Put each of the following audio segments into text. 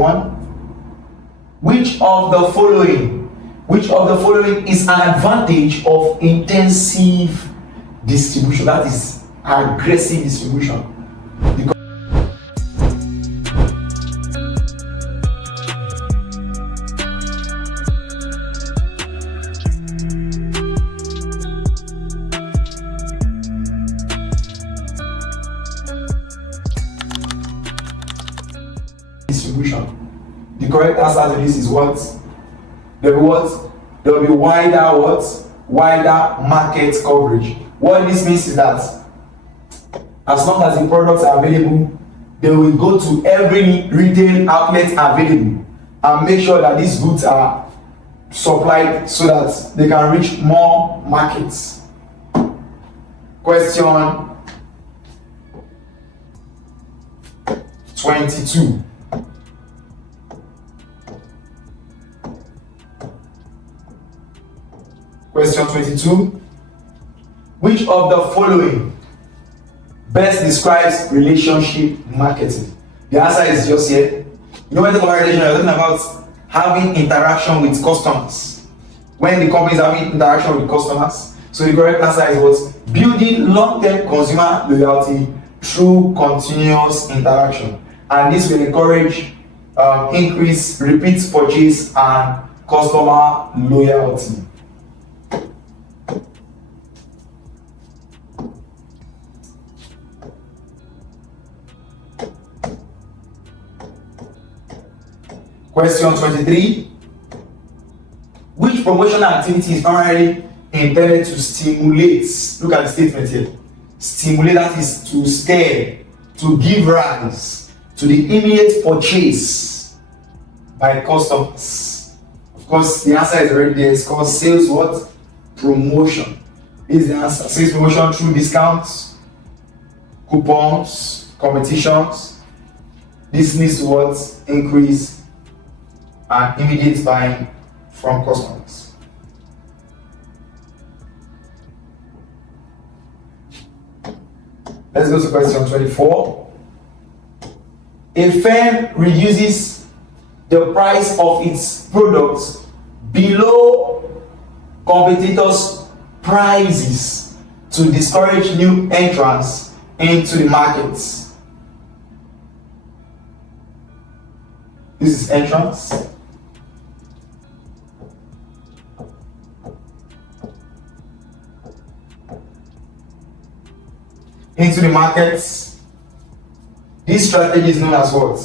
One, which of the following is an advantage of intensive distribution? That is aggressive distribution. The correct answer to this is what? There will be wider market coverage. What this means is that as long as the products are available, they will go to every retail outlet available and make sure that these goods are supplied so that they can reach more markets. Question 22. Question 22. Which of the following best describes relationship marketing? The answer is just here. You know, when the conversation, you're talking about having interaction with customers. When the company is having interaction with customers, so the correct answer is what? Building long-term consumer loyalty through continuous interaction. And this will encourage increase repeat purchase and customer loyalty. Question 23. Which promotional activity is primarily intended to stimulate? Look at the statement here. Stimulate, that is to scale, to give rise to the immediate purchase by customers. Of course, the answer is already there. It's called sales what? Promotion. This is the answer. Sales promotion through discounts, coupons, competitions. This needs to what? Increase and immediate buying from customers. Let's go to question 24. A firm reduces the price of its products below competitors' prices to discourage new entrants into the markets. This is entrance. Into the markets. This strategy is known as what?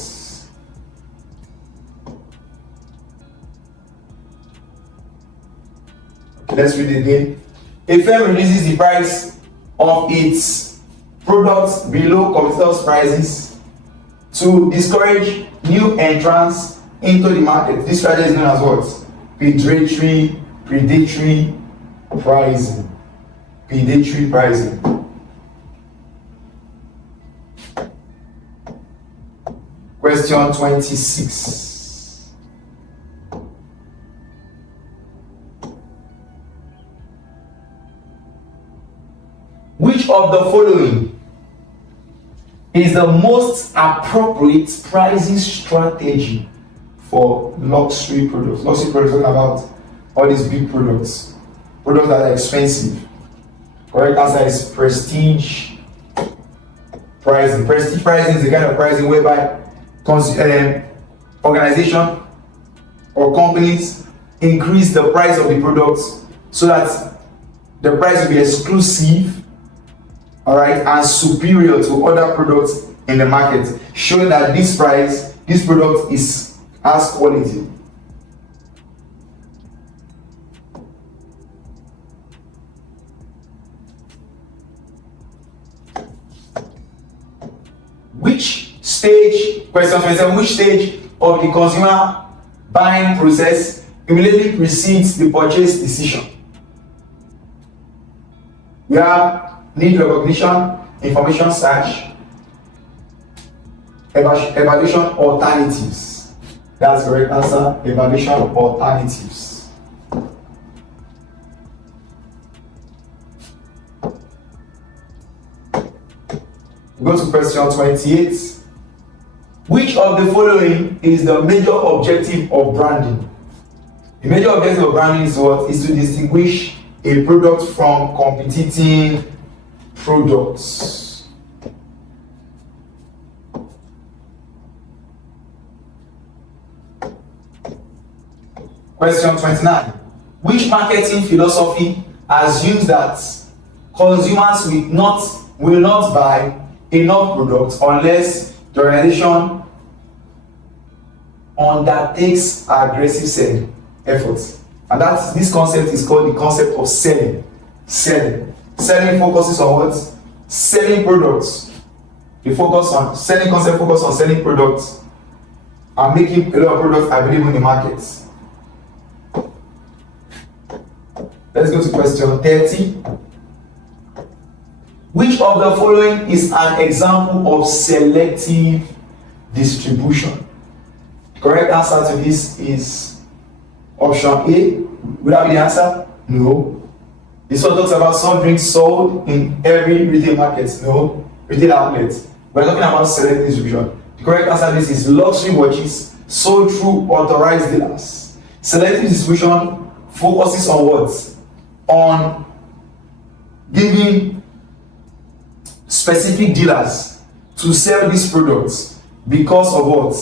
Okay, let's read it again. A firm reduces the price of its products below competitors' prices to discourage new entrants into the market. This strategy is known as what? Predatory pricing. Predatory pricing. Question 26. Which of the following is the most appropriate pricing strategy for luxury products? Luxury products, talking about all these big products that are expensive. Correct answer is prestige pricing. Prestige pricing is the kind of pricing whereby organization or companies increase the price of the products so that the price will be exclusive, all right, and superior to other products in the market, showing that this product has quality. Question 27, which stage of the consumer buying process immediately precedes the purchase decision? We have need recognition, information search, evaluation alternatives. That's the correct answer, evaluation alternatives. Go to question 28. Which of the following is the major objective of branding? The major objective of branding is what? Is to distinguish a product from competing products. Question 29. Which marketing philosophy assumes that consumers will not buy enough products unless the organization undertakes aggressive selling efforts? And this concept is called the concept of selling. Selling focuses on what? Selling products. The focus on selling concept focus on selling products and making a lot of products available in the market. Let's go to question 30. Which of the following is an example of selective distribution? The correct answer to this is option A. Would that be the answer? No. This one talks about soft drinks sold in every retail market. No. Retail outlet. We're talking about selective distribution. The correct answer to this is luxury watches sold through authorized dealers. Selective distribution focuses on what? On giving specific dealers to sell these products because of what?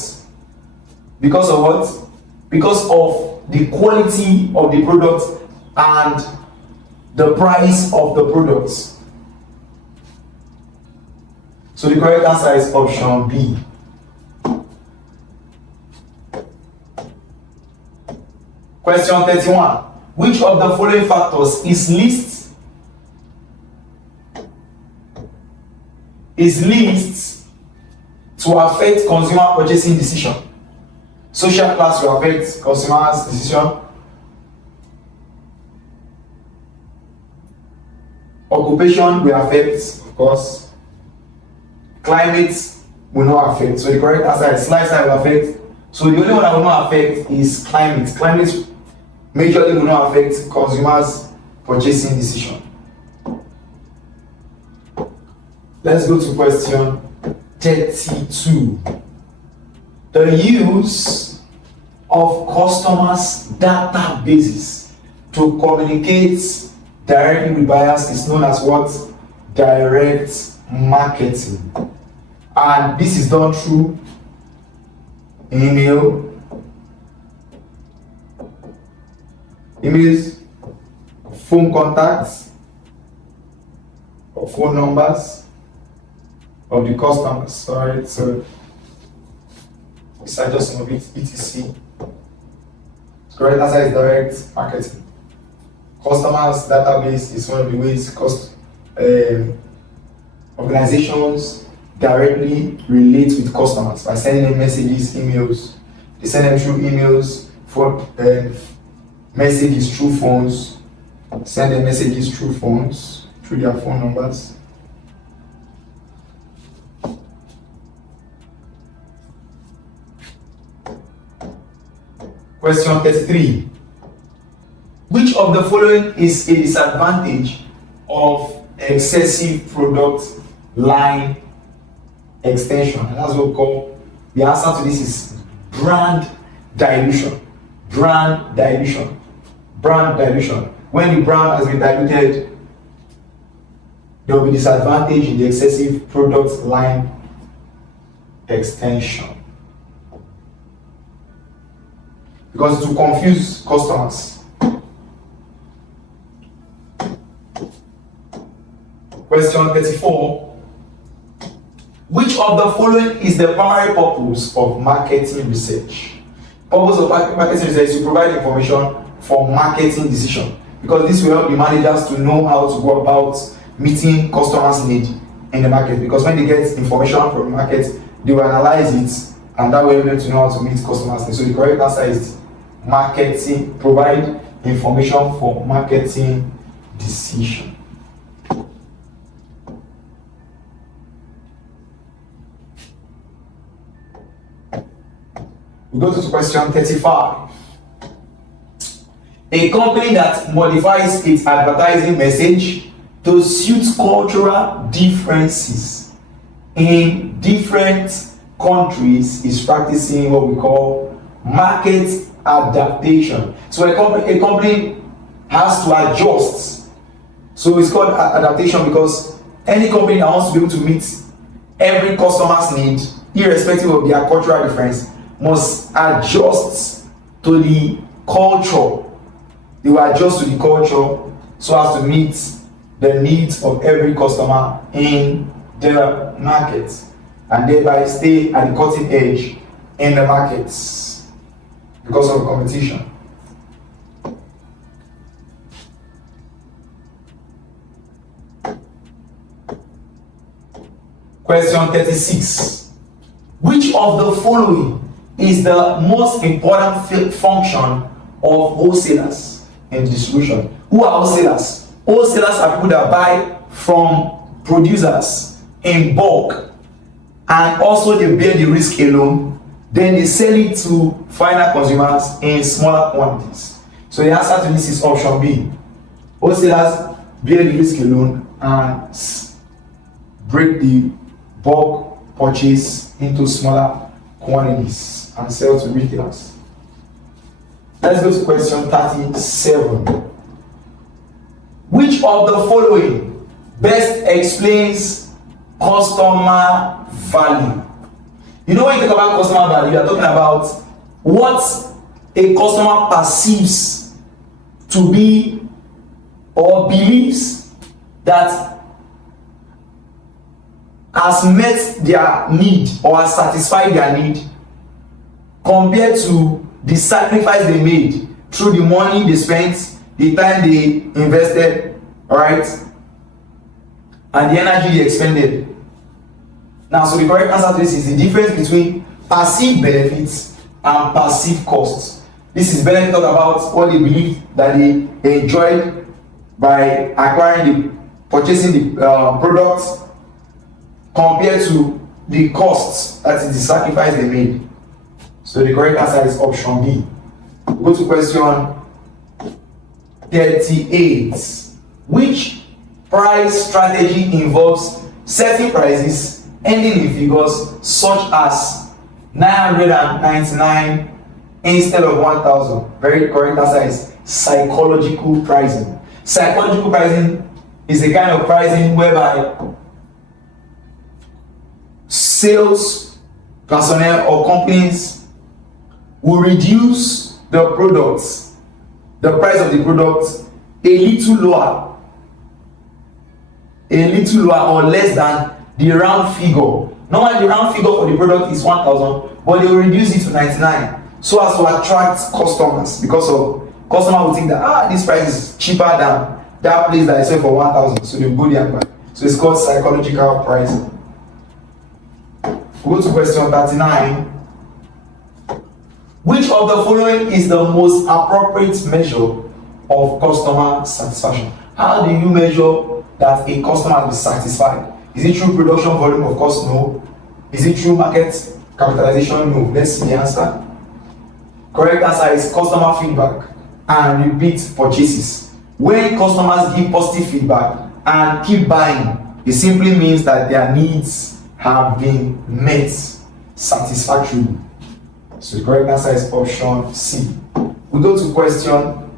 Because of what? Because of the quality of the product and the price of the products. So the correct answer is option B. Question 31. Which of the following factors is least to affect consumer purchasing decision? Social class will affect consumers' decision. Occupation will affect, of course. Climate will not affect. So the correct answer is lifestyle will affect. So the only one that will not affect is climate. Climate majorly will not affect consumers' purchasing decision. Let's go to question 32. The use of customers' databases to communicate directly with buyers is known as what? Direct marketing. And this is done through emails, phone contacts, or phone numbers of the customers. Sorry, so besides just of it, etc. Correct answer is direct marketing. Customers database is one of the ways organizations directly relate with customers by sending them messages, emails. They send them through emails, phone, messages through phones, send them messages through phones, through their phone numbers. Question 33. Which of the following is a disadvantage of excessive product line extension? And that's what we call, the answer to this is brand dilution. Brand dilution. Brand dilution. When the brand has been diluted, there will be disadvantage in the excessive product line extension. Because it will confuse customers. Question 34. Which of the following is the primary purpose of marketing research? Purpose of marketing research is to provide information for marketing decision, because this will help the managers to know how to go about meeting customers' need in the market. Because when they get information from the market, they will analyze it, and that will help them to know how to meet customers' needs. So the correct answer is marketing, provide information for marketing decision. We go to question 35. A company that modifies its advertising message to suit cultural differences in different countries is practicing what we call market adaptation. So a company has to adjust. So it's called adaptation because any company that wants to be able to meet every customer's need, irrespective of their cultural difference, must adjust to the culture. They will adjust to the culture so as to meet the needs of every customer in the market and thereby stay at the cutting edge in the markets because of competition. Question 36. Which of the following is the most important function of wholesalers in distribution? Who are wholesalers? Wholesalers are people that buy from producers in bulk and also they bear the risk alone. Then they sell it to final consumers in smaller quantities. So the answer to this is option B. Wholesalers bear the risk alone and break the bulk purchase into smaller quantities and sell to retailers. Let's go to question 37. Which of the following best explains customer value? You know, when you talk about customer value, you are talking about what a customer perceives to be or believes that has met their need or has satisfied their need compared to the sacrifice they made through the money they spent, the time they invested, alright, and the energy they expended. Now, so the correct answer to this is the difference between perceived benefits and perceived costs. This is benefit about what they believe that they enjoyed by purchasing the products compared to the costs, that is the sacrifice they made. So the correct answer is option B. Go to question 38. Which price strategy involves setting prices ending in figures such as 999 instead of 1000? Very correct answer is psychological pricing. Psychological pricing is a kind of pricing whereby sales personnel or companies will reduce the products, the price of the product a little lower or less than the round figure. Normally the round figure for the product is 1000, but they will reduce it to 99 so as to attract customers, because of customer will think that this price is cheaper than that place that I sell for 1000, so they will go there and buy. So it's called psychological pricing. Go to question 39. Which of the following is the most appropriate measure of customer satisfaction? How do you measure that a customer is satisfied? Is it through production volume? Of course, no. Is it through market capitalization? No. Let's see the answer. Correct answer is customer feedback and repeat purchases. When customers give positive feedback and keep buying, it simply means that their needs have been met satisfactorily. So the correct answer is option C. We go to question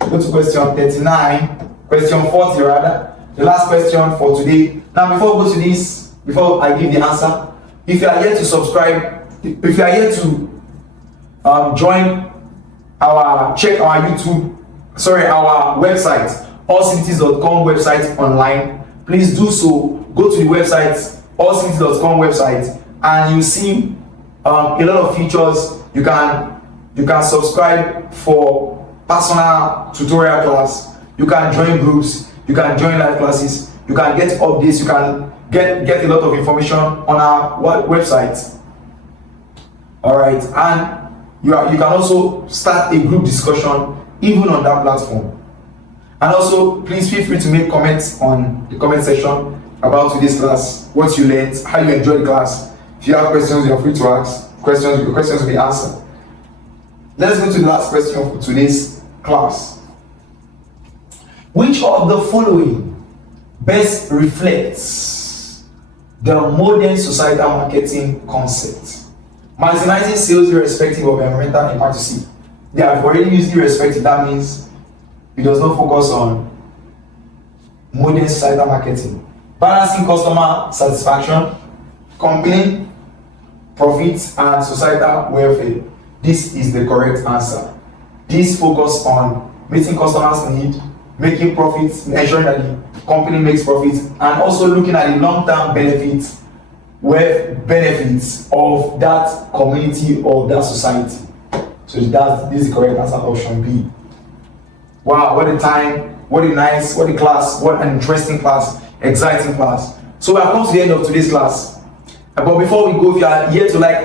39, question 40 rather, the last question for today. Now before we go to this, before I give the answer, if you are here to subscribe, if you are here to join check our website, AllCBTs.com website online, please do so. Go to the website, AllCBTs.com website, and you see a lot of features. You can subscribe for personal tutorial class, you can join groups, you can join live classes, you can get updates, you can get a lot of information on our website. Alright, and you can also start a group discussion even on that platform. And also, please feel free to make comments on the comment section about today's class, what you learned, how you enjoyed the class. If you have questions, you are free to ask questions. Your questions will be answered. Let's go to the last question for today's class. Which of the following best reflects the modern societal marketing concept. Maximizing sales irrespective of environmental impact. You see, they have already used irrespective. That means it does not focus on modern societal marketing. Balancing customer satisfaction, company profits, and societal welfare. This is the correct answer. This focus on meeting customers' need, making profits, ensuring that the company makes profits, and also looking at the long-term benefits, benefits of that community or that society. So this is the correct answer, option B. Wow, what a time, what a nice, what a class, what an interesting class, exciting class. So we have come to the end of today's class. But before we go, if you are here to like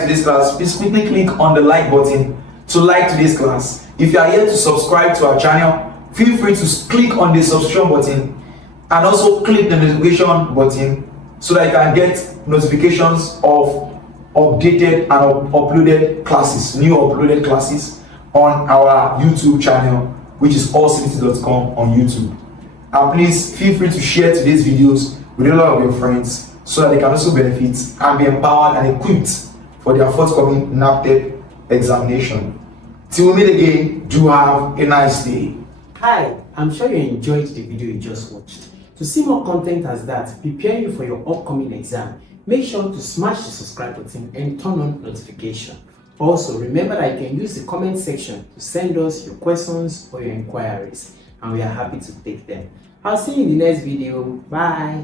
today's class, please quickly click on the like button to like today's class. If you are here to subscribe to our channel, feel free to click on the subscription button and also click the notification button so that you can get notifications of updated and uploaded classes, new uploaded classes on our YouTube channel, which is allcbts.com on YouTube. And please feel free to share today's videos with a lot of your friends so that they can also benefit and be empowered and equipped for their forthcoming NABTEB examination. Till we meet again, do have a nice day. Hi, I'm sure you enjoyed the video you just watched. To see more content as that, prepare you for your upcoming exam, make sure to smash the subscribe button and turn on notification. Also, remember that you can use the comment section to send us your questions or your inquiries, and we are happy to take them. I'll see you in the next video. Bye.